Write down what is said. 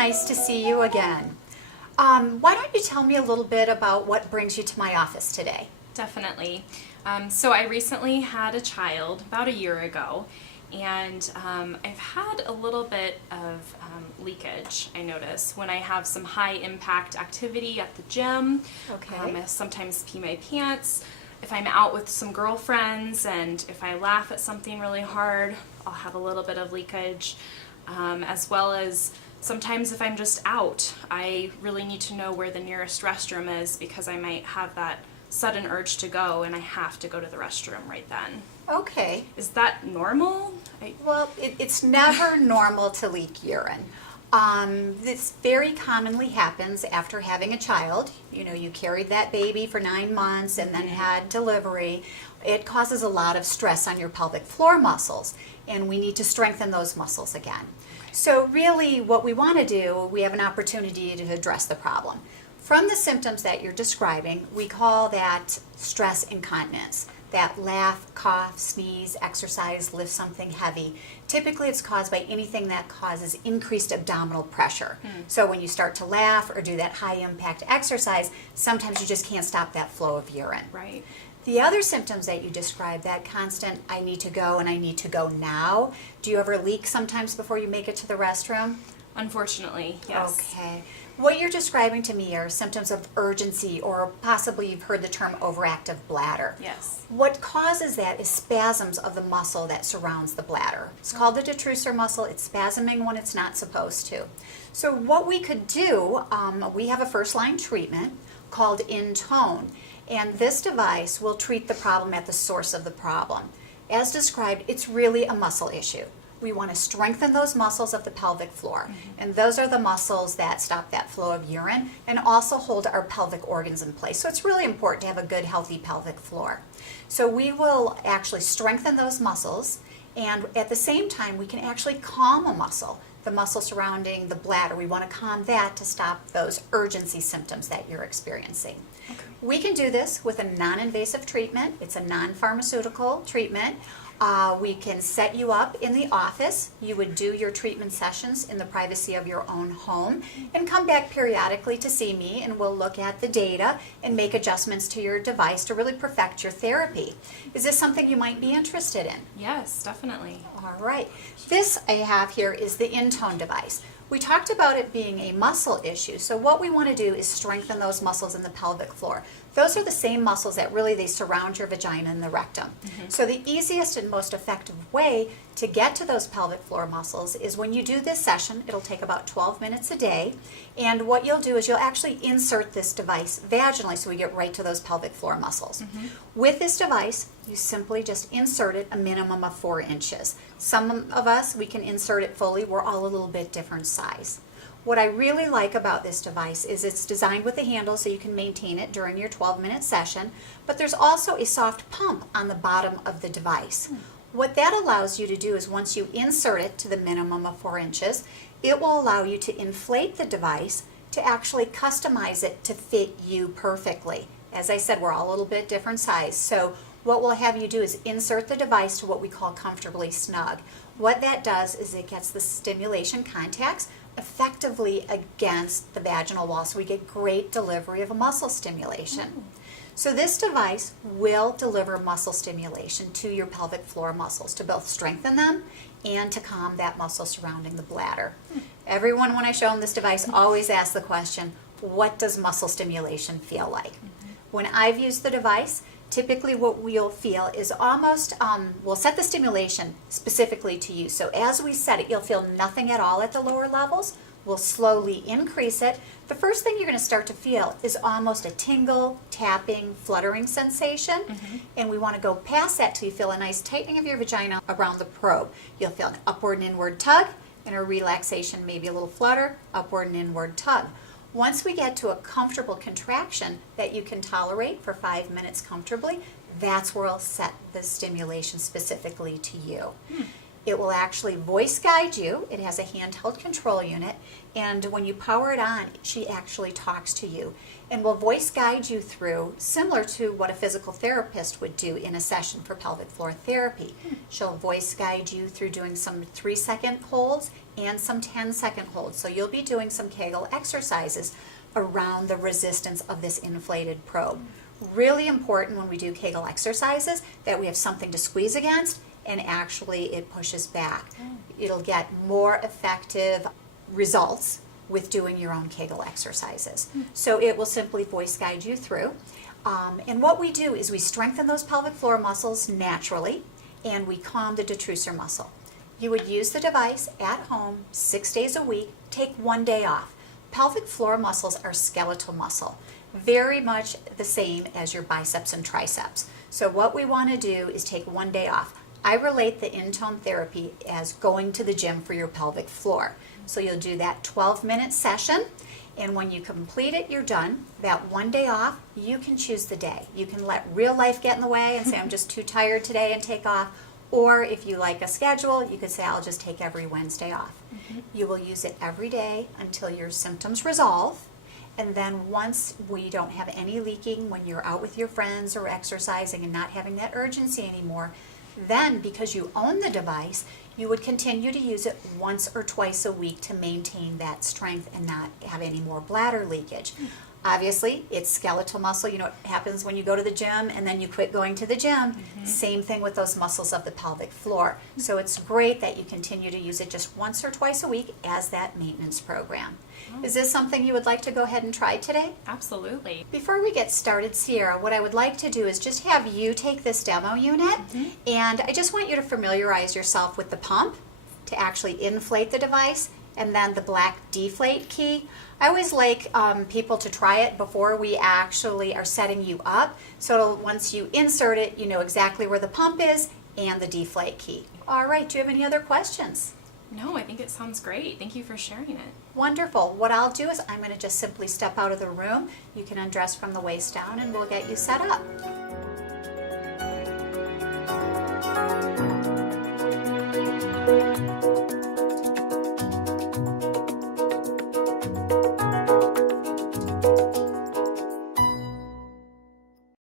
nice to see you again. Why don't you tell me a little bit about what brings you to my office today? Definitely. So I recently had a child about a year ago, and I've had a little bit of leakage, I notice, when I have some high impact activity at the gym. Okay. I sometimes pee my pants. If I'm out with some girlfriends and if I laugh at something really hard, I'll have a little bit of leakage, as well as sometimes if I'm just out, I really need to know where the nearest restroom is because I might have that sudden urge to go and I have to go to the restroom right then. Okay. Is that normal? Well, it's never normal to leak urine. This very commonly happens after having a child. You know, you carried that baby for 9 months and then had delivery. It causes a lot of stress on your pelvic floor muscles, and we need to strengthen those muscles again. So really what we want to do, we have an opportunity to address the problem. From the symptoms that you're describing, we call that stress incontinence. That laugh, cough, sneeze, exercise, lift something heavy. Typically it's caused by anything that causes increased abdominal pressure. So when you start to laugh or do that high impact exercise, sometimes you just can't stop that flow of urine. Right. The other symptoms that you described, that constant, I need to go and I need to go now. Do you ever leak sometimes before you make it to the restroom? Unfortunately, yes. Okay. What you're describing to me are symptoms of urgency, or possibly you've heard the term overactive bladder. Yes. What causes that is spasms of the muscle that surrounds the bladder. It's called the detrusor muscle. It's spasming when it's not supposed to. So what we could do, we have a first-line treatment called Intone, and this device will treat the problem at the source of the problem. As described, it's really a muscle issue. We want to strengthen those muscles of the pelvic floor, and those are the muscles that stop that flow of urine and also hold our pelvic organs in place. So it's really important to have a good, healthy pelvic floor. So we will actually strengthen those muscles, and at the same time we can actually calm a muscle, the muscle surrounding the bladder. We want to calm that to stop those urgency symptoms that you're experiencing. Okay. We can do this with a non-invasive treatment. It's a non-pharmaceutical treatment. We can set you up in the office. You would do your treatment sessions in the privacy of your own home and come back periodically to see me, and we'll look at the data and make adjustments to your device to really perfect your therapy. Is this something you might be interested in? Yes, definitely. All right. This I have here is the Intone device. We talked about it being a muscle issue, so what we want to do is strengthen those muscles in the pelvic floor. Those are the same muscles that really they surround your vagina and the rectum. So the easiest and most effective way to get to those pelvic floor muscles is when you do this session. It'll take about 12 minutes a day, and what you'll do is you'll actually insert this device vaginally so we get right to those pelvic floor muscles. With this device, you simply just insert it a minimum of 4 inches. Some of us, we can insert it fully. We're all a little bit different size. What I really like about this device is it's designed with a handle so you can maintain it during your 12-minute session, but there's also a soft pump on the bottom of the device. What that allows you to do is once you insert it to the minimum of 4 inches, it will allow you to inflate the device to actually customize it to fit you perfectly. As I said, we're all a little bit different size, so what we'll have you do is insert the device to what we call comfortably snug. What that does is it gets the stimulation contacts effectively against the vaginal wall, so we get great delivery of a muscle stimulation. So this device will deliver muscle stimulation to your pelvic floor muscles to both strengthen them and to calm that muscle surrounding the bladder. Everyone, when I show them this device, always asks the question, what does muscle stimulation feel like? When I've used the device, typically what we'll feel is almost, we'll set the stimulation specifically to you. So as we set it, you'll feel nothing at all at the lower levels. We'll slowly increase it. The first thing you're going to start to feel is almost a tingle, tapping, fluttering sensation. And we want to go past that till you feel a nice tightening of your vagina around the probe. You'll feel an upward and inward tug and a relaxation, maybe a little flutter, upward and inward tug. Once we get to a comfortable contraction that you can tolerate for 5 minutes comfortably, that's where I'll set the stimulation specifically to you. It will actually voice guide you. It has a handheld control unit, and when you power it on, she actually talks to you and will voice guide you through, similar to what a physical therapist would do in a session for pelvic floor therapy. She'll voice guide you through doing some 3-second holds and some 10-second holds. So you'll be doing some Kegel exercises around the resistance of this inflated probe. Really important when we do Kegel exercises that we have something to squeeze against and actually it pushes back. It'll get more effective results with doing your own Kegel exercises. So it will simply voice guide you through. And what we do is we strengthen those pelvic floor muscles naturally and we calm the detrusor muscle. You would use the device at home 6 days a week, take 1 day off. Pelvic floor muscles are skeletal muscle, very much the same as your biceps and triceps. So what we want to do is take 1 day off. I relate the Intone therapy as going to the gym for your pelvic floor. So you'll do that 12-minute session, and when you complete it, you're done. That 1 day off, you can choose the day. You can let real life get in the way and say, I'm just too tired today and take off. Or if you like a schedule, you could say, I'll just take every Wednesday off. You will use it every day until your symptoms resolve. And then once we don't have any leaking, when you're out with your friends or exercising and not having that urgency anymore, then because you own the device, you would continue to use it once or twice a week to maintain that strength and not have any more bladder leakage. Obviously, it's skeletal muscle. You know what happens when you go to the gym and then you quit going to the gym? Same thing with those muscles of the pelvic floor. So it's great that you continue to use it just once or twice a week as that maintenance program. Is this something you would like to go ahead and try today? Absolutely. Before we get started, Sierra, what I would like to do is just have you take this demo unit, and I just want you to familiarize yourself with the pump to actually inflate the device, and then the black deflate key. I always like people to try it before we actually are setting you up, so once you insert it, you know exactly where the pump is and the deflate key. All right, do you have any other questions? No, I think it sounds great. Thank you for sharing it. Wonderful. What I'll do is I'm going to just simply step out of the room. You can undress from the waist down and we'll get you set up.